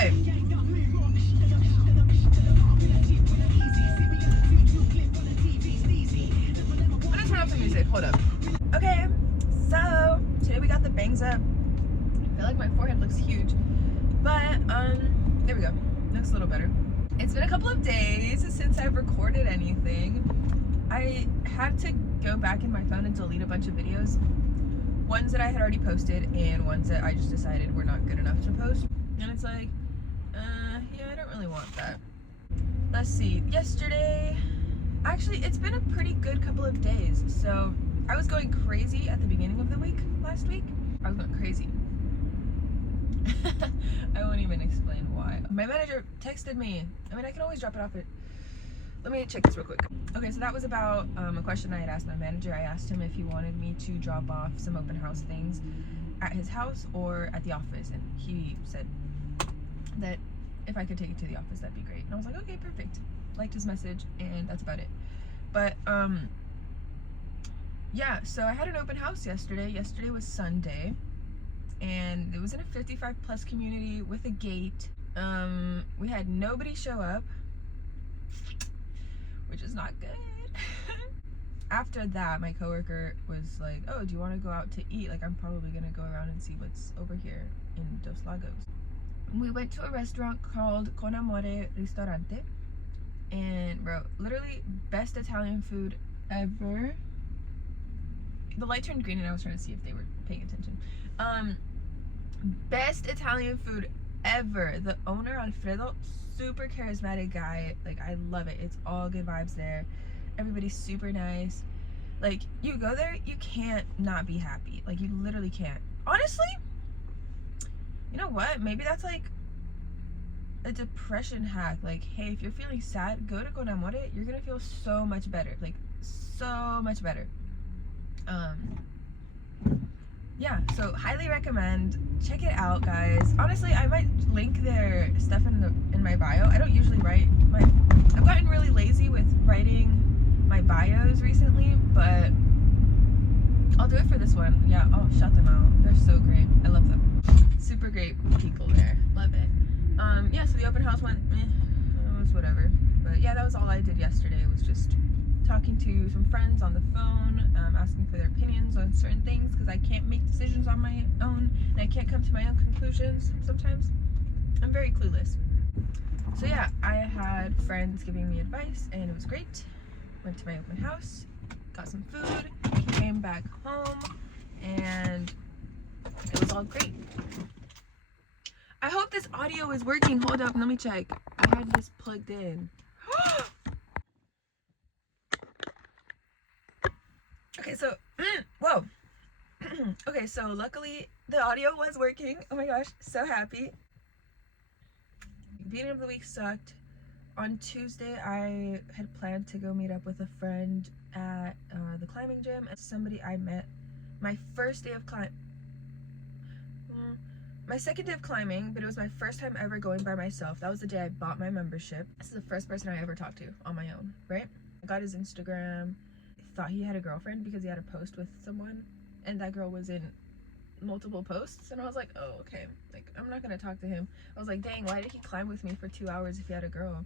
Okay. I'm gonna turn off the music. Hold up. Okay, so today we got the bangs up. I feel like my forehead looks huge, but there we go. Looks a little better. It's been a couple of days since I've recorded anything. I had to go back in my phone and delete a bunch of videos. Ones that I had already posted and ones that I just decided were not good enough to post. And it's like, yeah, I don't really want that. Let's see, yesterday, actually, it's been a pretty good couple of days. So I was going crazy at the beginning of the week, last week. I was going crazy. I won't even explain why. My manager texted me. I mean, I can always drop it off at... Let me check this real quick. Okay, so that was about a question I had asked my manager. I asked him if he wanted me to drop off some open house things at his house or at the office, and he said that if I could take it to the office, that'd be great. And I was like, okay, perfect. Liked his message, and that's about it. But yeah, so I had an open house yesterday. Yesterday was Sunday, and it was in a 55 plus community with a gate. We had nobody show up, which is not good. After that, my coworker was like, oh, do you want to go out to eat? Like, I'm probably gonna go around and see what's over here in Dos Lagos. We went to a restaurant called Con Amore Ristorante, and bro, literally best Italian food ever. The light turned green and I was trying to see if they were paying attention. Best Italian food ever. The owner, Alfredo, super charismatic guy. Like, I love it. It's all good vibes there. Everybody's super nice. Like, you go there, you can't not be happy. Like, you literally can't. Honestly, you know what? Maybe that's like a depression hack. Like, hey, if you're feeling sad, go to Con Amore. You're gonna feel so much better. Like, so much better. Yeah, so highly recommend. Check it out, guys. Honestly, I might link their stuff in my bio. I don't usually write I've gotten really lazy with writing my bios recently, but I'll do it for this one. Yeah, I'll shout them out. They're so great. I love them. Super great people there. Love it. Yeah, so the open house went, it was whatever. But yeah, that was all I did yesterday. It was just talking to some friends on the phone, asking for their opinions on certain things, because I can't make decisions on my own, and I can't come to my own conclusions sometimes. I'm very clueless. So yeah, I had friends giving me advice, and it was great. Went to my open house, got some food, came back home, and it was all great. I hope this audio is working. Hold up, let me check. I had this plugged in. Okay, so, whoa. Okay, so luckily the audio was working. Oh my gosh, so happy. Beginning of the week sucked. On Tuesday, I had planned to go meet up with a friend at the climbing gym, and somebody I met my first day of my second day of climbing, but it was my first time ever going by myself. That was the day I bought my membership. This is the first person I ever talked to on my own, right? I got his Instagram. Thought he had a girlfriend because he had a post with someone, and that girl was in multiple posts, and I was like, oh, okay, like, I'm not gonna talk to him. I was like, dang, why did he climb with me for 2 hours if he had a girl,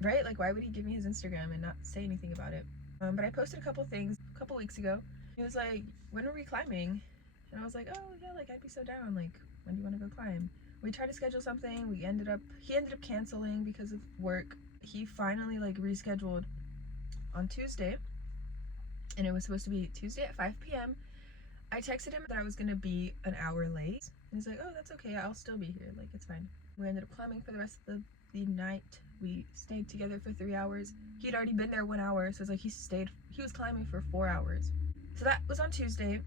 right? Like, why would he give me his Instagram and not say anything about it? But I posted a couple things a couple weeks ago. He was like, when are we climbing? And I was like, oh yeah, like, I'd be so down. Like, when do you want to go climb? We tried to schedule something. He ended up canceling because of work. He finally like rescheduled on Tuesday, and it was supposed to be Tuesday at 5 p.m. I texted him that I was gonna be an hour late. He's like, oh, that's okay, I'll still be here, like, it's fine. We ended up climbing for the rest of the night. We stayed together for 3 hours. He'd already been there 1 hour, so it's like he was climbing for 4 hours. So that was on Tuesday.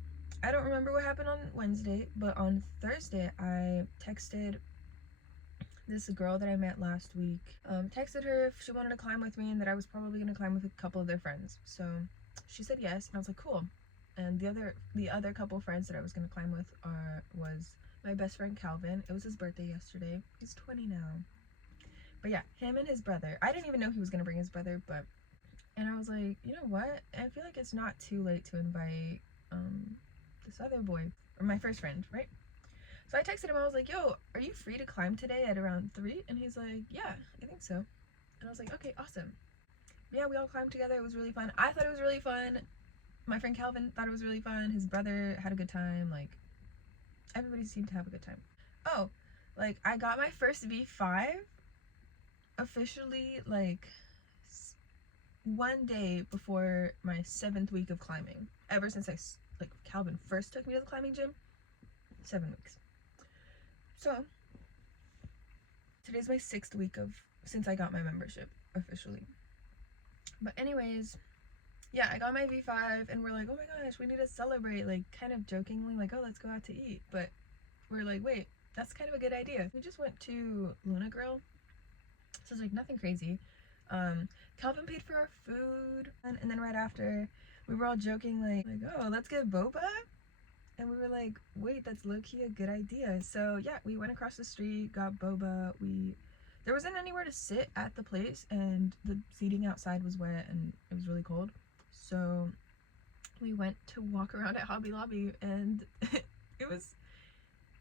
I don't remember what happened on Wednesday, but on Thursday I texted this girl that I met last week. Texted her if she wanted to climb with me, and that I was probably gonna climb with a couple of their friends. So she said yes, and I was like, cool. And the other couple friends that I was gonna climb with was my best friend Calvin. It was his birthday yesterday. He's 20 now. But yeah, him and his brother. I didn't even know he was gonna bring his brother, and I was like, you know what? I feel like it's not too late to invite this other boy, or my first friend, right? So I texted him, I was like, yo, are you free to climb today at around 3? And he's like, yeah, I think so. And I was like, okay, awesome. Yeah, we all climbed together. It was really fun. I thought it was really fun. My friend Calvin thought it was really fun. His brother had a good time. Like, everybody seemed to have a good time. Oh, like, I got my first V5 officially, like, one day before my 7th week of climbing. Ever since Calvin first took me to the climbing gym, 7 weeks. So, today's my 6th week since I got my membership officially. But anyways, yeah, I got my V5 and we're like, oh my gosh, we need to celebrate, like, kind of jokingly, like, oh, let's go out to eat. But we're like, wait, that's kind of a good idea. We just went to Luna Grill, so it's like nothing crazy. Calvin paid for our food, and then right after, we were all joking like, oh, let's get boba. And we were like, wait, that's low-key a good idea. So yeah, we went across the street, got boba. There wasn't anywhere to sit at the place, and the seating outside was wet and it was really cold. So we went to walk around at Hobby Lobby, and it was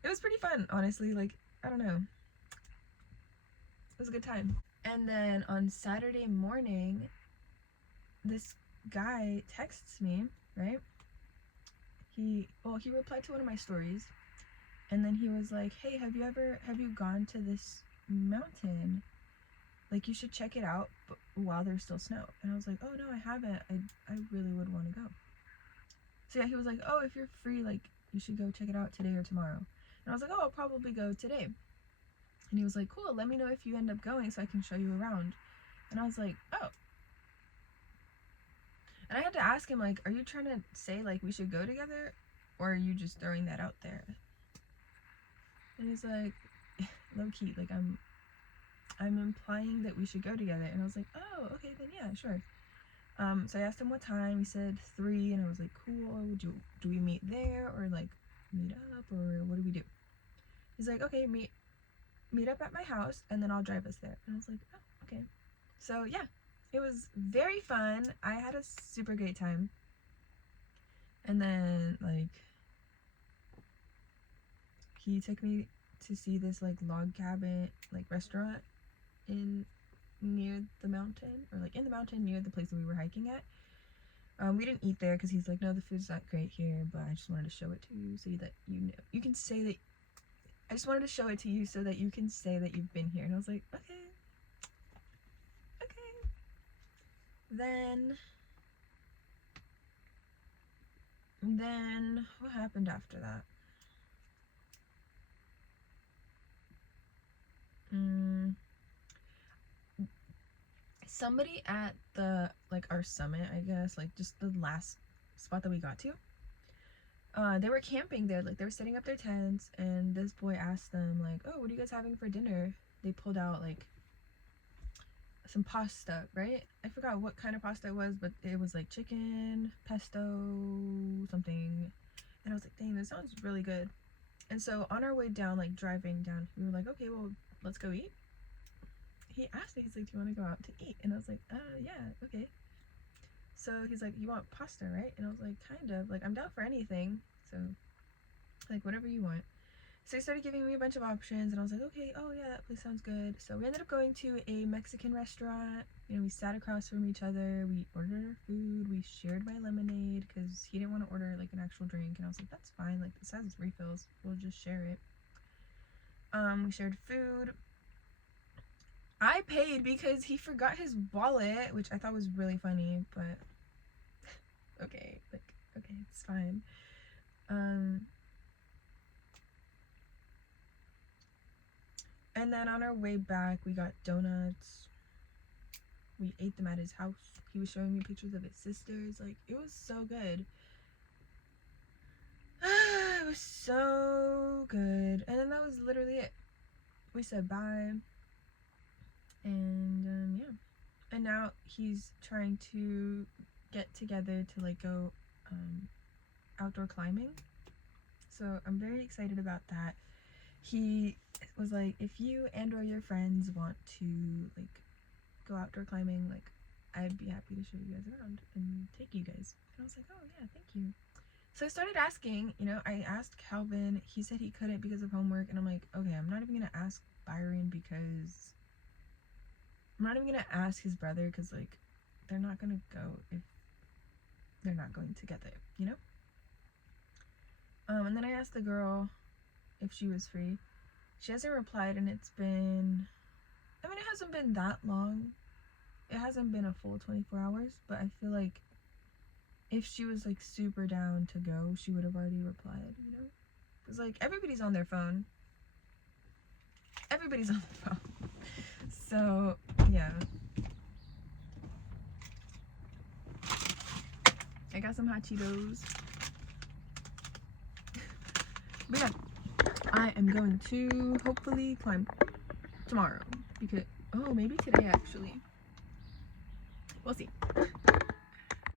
pretty fun, honestly. Like, I don't know, it was a good time. And then on Saturday morning, this guy texts me, right? He replied to one of my stories, and then he was like, hey, have you gone to this mountain? Like, you should check it out while there's still snow. And I was like, oh no, I haven't. I really would want to go. So yeah, he was like, oh, if you're free, like, you should go check it out today or tomorrow. And I was like, oh, I'll probably go today. And he was like, cool, let me know if you end up going so I can show you around. And I was like, oh. And I had to ask him, like, are you trying to say, like, we should go together? Or are you just throwing that out there? And he's like, low-key, like, I'm implying that we should go together. And I was like, oh, okay, then yeah, sure. So I asked him what time. He said 3, and I was like, cool. Do we meet there, or like meet up, or what do we do? He's like, okay, meet up at my house, and then I'll drive us there. And I was like, oh, okay. So yeah, it was very fun. I had a super great time. And then, like, he took me to see this, like, log cabin, like, restaurant near the mountain, or like in the mountain near the place that we were hiking at. We didn't eat there because he's like, no, the food's not great here, but I just wanted to show it to you so that you can say that. I just wanted to show it to you so that you can say that you've been here. And I was like, okay. Then what happened after that? Somebody at our summit, I guess, like just the last spot that we got to, they were camping there. Like, they were setting up their tents, and this boy asked them, like, oh, what are you guys having for dinner? They pulled out, like, some pasta, right? I forgot what kind of pasta it was, but it was like chicken, pesto, something. And I was like, dang, this sounds really good. And so on our way down, like driving down, we were like, okay, well, let's go eat. He asked me, he's like, do you want to go out to eat? And I was like, yeah, okay. So he's like, you want pasta, right? And I was like, kind of. Like, I'm down for anything. So, like, whatever you want. So he started giving me a bunch of options, and I was like, okay, oh yeah, that place sounds good. So we ended up going to a Mexican restaurant. You know, we sat across from each other. We ordered our food. We shared my lemonade because he didn't want to order, like, an actual drink. And I was like, that's fine. Like, this has refills. We'll just share it. We shared food. I paid because he forgot his wallet, which I thought was really funny, but okay, it's fine. And then on our way back, we got donuts. We ate them at his house. He was showing me pictures of his sisters. Like, it was so good. It was so good. And then that was literally it. We said bye. And yeah. And now he's trying to get together to, like, go outdoor climbing. So I'm very excited about that. He was like, if you and or your friends want to, like, go outdoor climbing, like, I'd be happy to show you guys around and take you guys. And I was like, oh yeah, thank you. So I started asking, you know, I asked Calvin. He said he couldn't because of homework. And I'm like, okay, I'm not even going to ask Byron because I'm not even going to ask his brother because, like, they're not going to go if they're not going together, you know? And then I asked the girl if she was free. She hasn't replied, and it's been, I mean, it hasn't been that long. It hasn't been a full 24 hours, but I feel like if she was, like, super down to go, she would have already replied, you know? Because, like, everybody's on their phone. Everybody's on their phone. So, yeah. I got some hot Cheetos. But yeah, I am going to hopefully climb tomorrow. Because, oh, maybe today actually. We'll see.